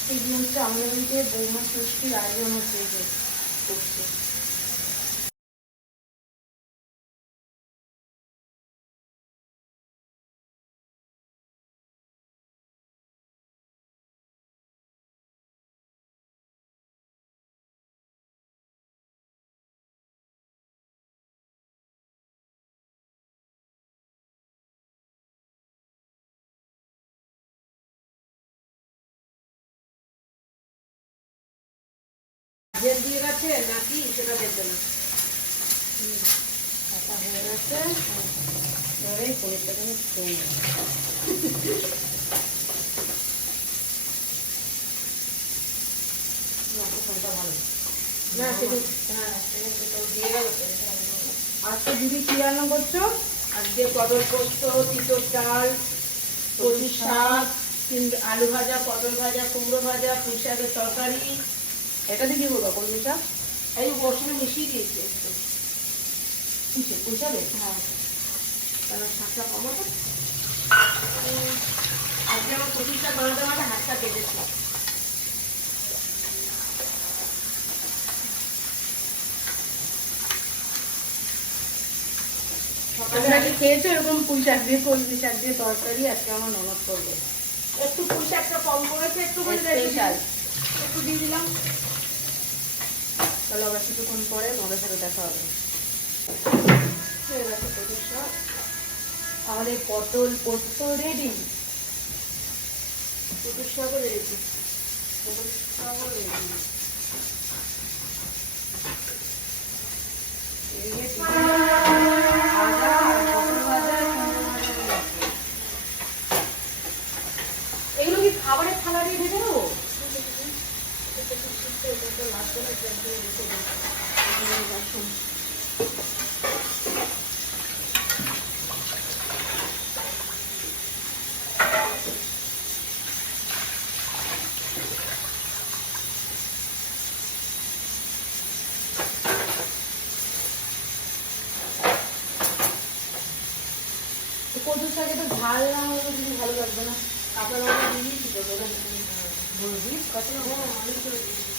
আজকে কি হচ্ছে, আমাদের বাড়িতে বৌমা ষষ্ঠীর আয়োজন হচ্ছে, এই যে করছে। জেল দিয়ে গেছে নাকি সেটা দেখবে না। কাটা হয়ে গেছে, এবারে পরিষ্কার করে খেয়ে নেব। ভালো না সেটা হ্যাঁ সেটা দিয়ে গেল। আজকে দিদি কি রান্না করছো? আজকে পটল পোস্ত, তিতর ডাল, কচু শাক, আলু ভাজা, পটল ভাজা, কুমড়ো ভাজা, পুঁই শাকের তরকারি। এটাতে কি করবো কলমিটা? এই ওর সঙ্গে মিশিয়ে দিয়েছি একটু। কিসে পুষাবে? হ্যাঁ কারণ শাকটা কমাবো। আজকে আমার কচু শাক বানাতে বানাতে হাতটা কেটেছে। তোমরা কি খেয়েছো এরকম পুঁই শাক দিয়ে, কলমি শাক দিয়ে তরকারি? আজকে আমার ননদ করবে। একটু পুঁই শাকটা কম করেছে, একটু করে স্পেশাল। একটু দিয়ে দিলাম। তাহলে আবার কিছুক্ষণ পরে তোমাদের সাথে দেখা হবে। হয়ে গেছে কচু শাক। আমাদের পটল পোস্ত রেডি। কচু শাকও রেডি। কচু শাকও রেডি। এগুলো কি খাবারের থালা দিয়ে ভেজে নেবো? কচু শাকে তো ঝাল না হলে তো কিছু ভালো লাগবে না। কাঁচা লঙ্কা দিয়ে দিয়েছি তো বলবি কত? আমি করে দিয়েছি।